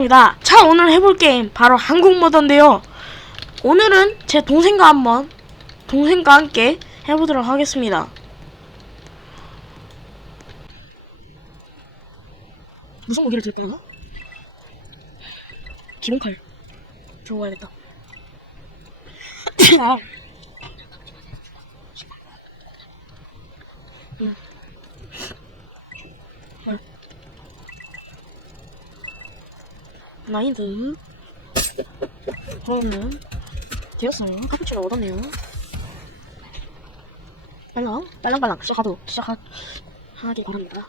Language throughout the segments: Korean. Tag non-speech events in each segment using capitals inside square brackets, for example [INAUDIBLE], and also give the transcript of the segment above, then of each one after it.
입니다. 자, 오늘 해볼 게임 바로 한국 모드인데요. 오늘은 제 동생과 한번 동생과 함께 해보도록 하겠습니다. 무슨 무기를 들까? 기본 칼 들고 가야겠다. [LAUGHS] 아. 음. 나이드 그러면 되었어요. 카푸치노 얻었네요. 빨랑 빨랑빨랑. 시작하도 시작하기 바랍니다.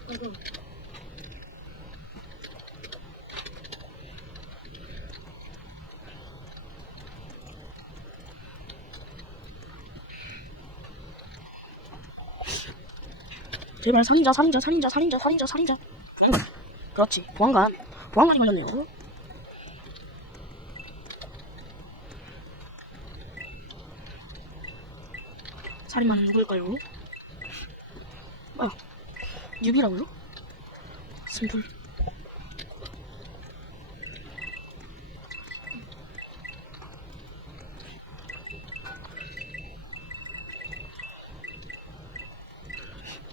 제발 살인자 살인자 살인자 살인자 살인자 살인자. 그렇지 보안관. 보안관이 걸렸네요 살인마는 누굴까요? 뭐야? 유비라고요? simple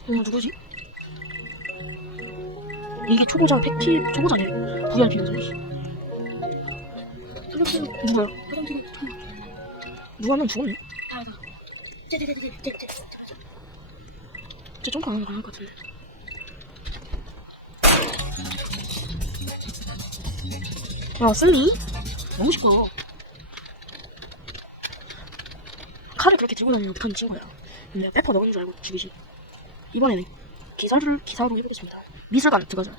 어, 누구지? 이게 초보자 패티 초보자네 VIP인데 누구야? 누가 하면 죽었네 좀 강한 거 강할 것 같은데 야 쓸리? 너무 쉽어 칼을 그렇게 들고 다니면 어떡하는 친구야? 근데 페퍼 넣은 줄 알고 죽이지. 이번에는 기사를 기사로 해보겠습니다. 미술관 들어가자.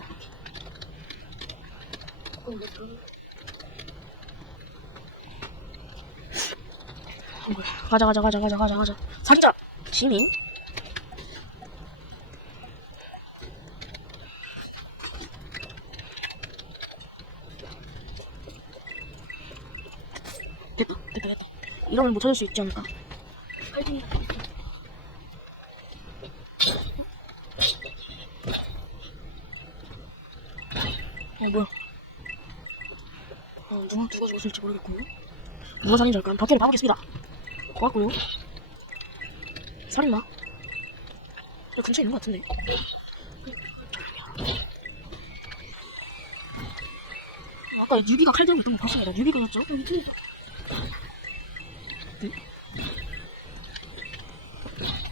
뭐야. 가자 가자 가자 가자 가자 가자. 살짝! 시민 됐다 됐다 됐다 이러면 못 찾을 수 있지 파이팅 어 뭐야? 어 누가 누가 죽었을지 모르겠고 누가 살인자일까 밖에를 봐보겠습니다. 고맙고요. 살인마? 여기 근처에 있는 것 같은데. 아까 유비가 칼 들고 있던 거 봤습니다. 유비가였죠? 여기 있다. 네?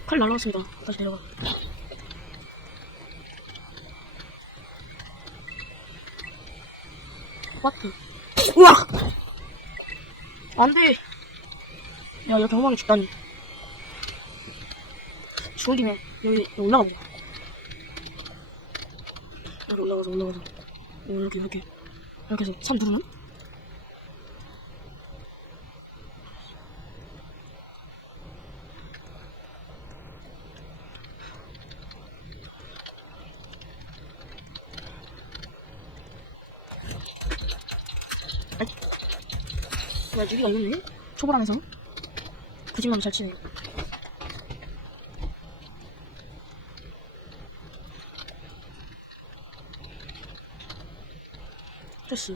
칼 날라왔습니다 다시 내려가 와트 우와 안 돼 야, 야, 경험하게 죽다니. 죽은 김에 여기, 여기 올라가자. 여기 올라가자. 어, 이렇게, 이렇게. 이렇게 해서 3 누르면? 야, 유기가 있는데? 초보라면서? 그 집만 잘 치네. 됐어.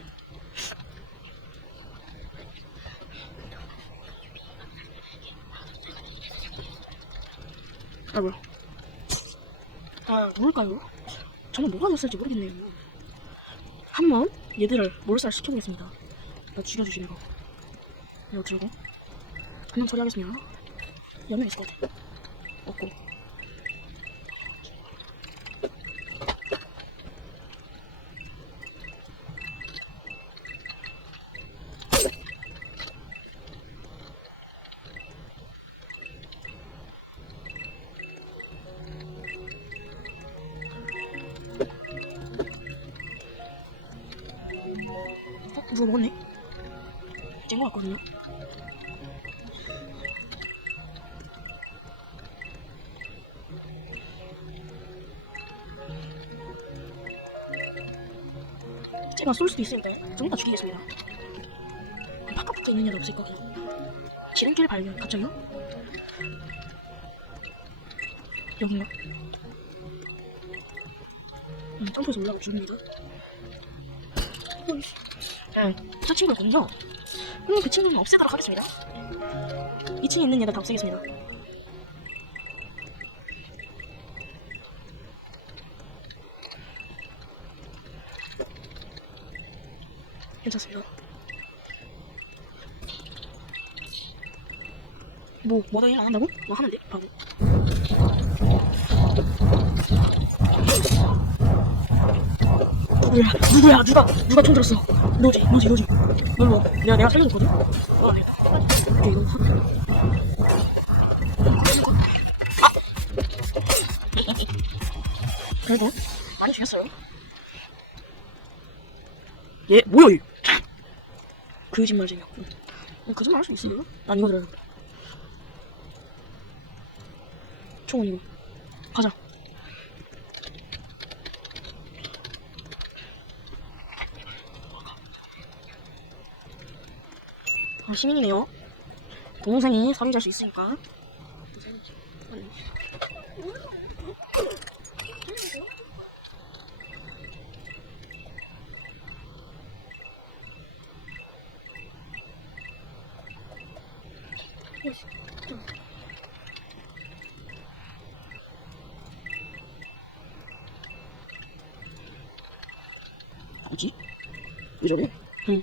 아, 뭐야. 아, 뭘까요? 정말 뭐가 됐을지 모르겠네요. 한번 얘들을 몰살 시켜보겠습니다. 나 죽여주시는 거. 이거 들고. 한명 처리하겠습니다. 몇명 있을 것 같아. 없고. 어? 누가 먹었네? 쨍거 같거든요? 제가 쏠 수도 있으니까 좀 이따 죽이겠습니다. 파카밖에 있는 애도 없을 거고. 지름길 발견, 갑자기요? 여긴가? 음, 점프해서 올라가 죽습니다. 어이씨. 네, 저 친구였거든요. 그럼 그 친구는 없애도록 하겠습니다. 2층에 있는 얘들 다 없애겠습니다. 괜찮습니다. 뭐, 뭐다 일안 한다고? 뭐 하면 돼, 바보. 누구야? 누구야? 누가? 누가 총 들었어? 너지, 너지, 너지. 널로. 내가, 내가 살려줬거든? 확. 아! 그래도 많이 죽였어요. 얘, 뭐야, 얘? 거짓말쟁이였군. 어, 거짓말 할 수 있어요? 난 이거 들어야 돼. 총은 이거. 가자. 아, 시민이네요. 동생이 살인자일 수 있으니까. 뭐지? 왜 저래? 응.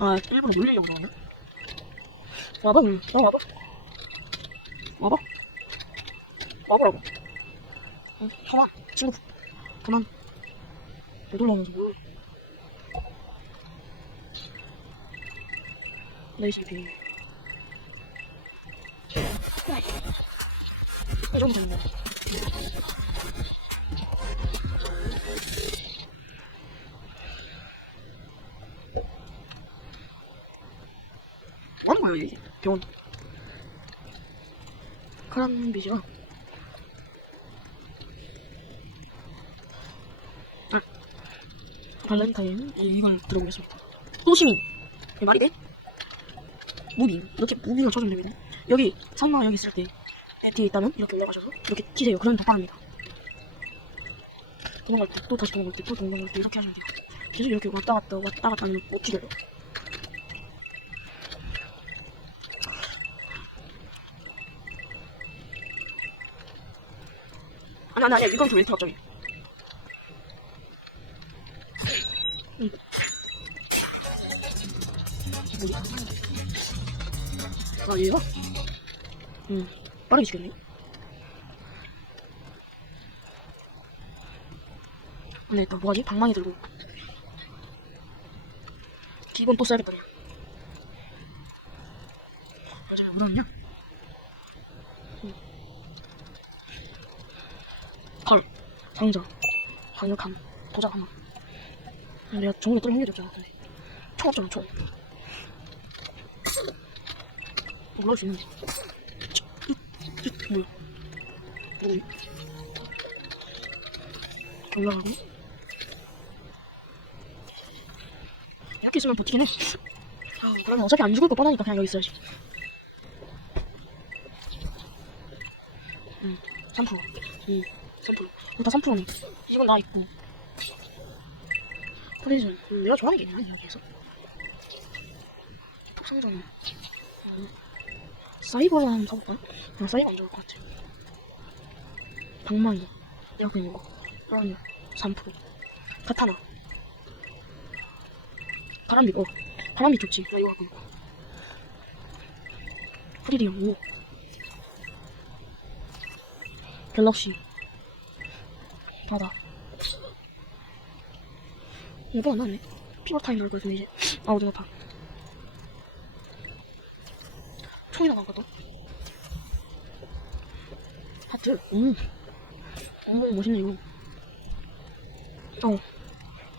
아, 일부러 놀리려고 그러네. 와봐, 응. 나 와봐. 와봐. 와보라고. 응, 가만. 친구. 그만. 왜 놀라면서 뭐. 레이시 비. 이 정도 되는데. 거야, 이게? 병원. 카람비지가. 아. 발렌타인. 이- 이걸 들어보겠습니다. 또 시민. 이게 말이 돼? 무빙. 이렇게 무빙을 쳐주면 되거든. 여기, 상마 여기 있을 때, 내 뒤에 있다면, 이렇게 올라가셔서, 이렇게 튀세요. 그러면 독발합니다. 도망갈 때, 또 다시 도망갈 때, 또 도망갈 때, 이렇게 하시면 돼요. 계속 이렇게 왔다 갔다, 왔다 갔다 하면 못 튀겨요. 아니 아니 아니 이건 왜 이렇게 갑자기 응. 아 얘가? 응 빠르게 죽였네 근데 일단 뭐하지? 방망이 들고 기본 또 써야겠다 그냥 맞아 왜 그러냐? 상자 강력함 도작 하나 내가 종이 뚫린 일이 없잖아 근데. 총 없잖아 총. 뭐 올라올 수 있는데 뭐야 누구니? 뭐. 올라가고. 이렇게 있으면 버티긴 해. 아, 그러면 어차피 안 죽을 거 뻔하니까 그냥 여기 있어야지. 응, 3% 2 이거 다 3%네. 이건 나 있고. 프리즌. 음, 내가 좋아하는 게 있나, 여기에서? 톡상자는. 음. 사이버를 한번 사볼까요? 아, 사이버 안 좋을 것 같아. 방망이. 내가 그냥 이거. 브라운 3%. 카타나. 바람비, 어. 바람비 좋지. 나 이거 하고 있고. 프리리엄 5. 갤럭시. 받아. 이거 안 하네. 피버 타임 놀고 있네, 이제. 아, 어디 갔다. 총이 나가거든. 하트, 음. 어머, 멋있네, 이거. 어.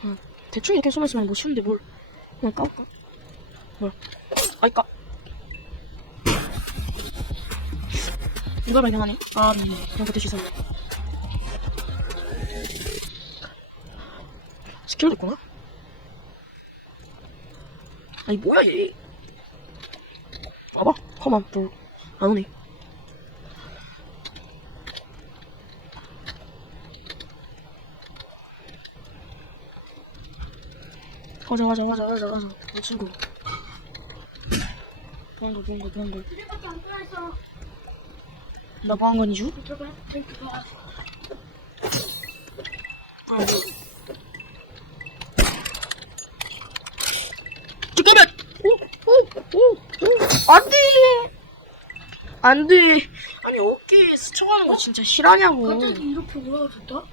응. 대충 이렇게 숨어있으면 뭐 쉬운데, 뭘. 그냥 까볼까? 뭐야. 아이, 까. 이걸 발견하네. 아, 네. 그럼 그때 시선. 10kg 됐구나? 아니 뭐야 얘. 봐봐 험한 또. 안오네. 가자 가자 가자 가자 가자. 내 친구. 보안걸 보안걸 보안걸 나 보안건이죠? 그래 그래 안 돼! 안 돼! 아니, 어깨에 스쳐가는 거 진짜 실하냐고. 갑자기 이렇게 올라와줬다?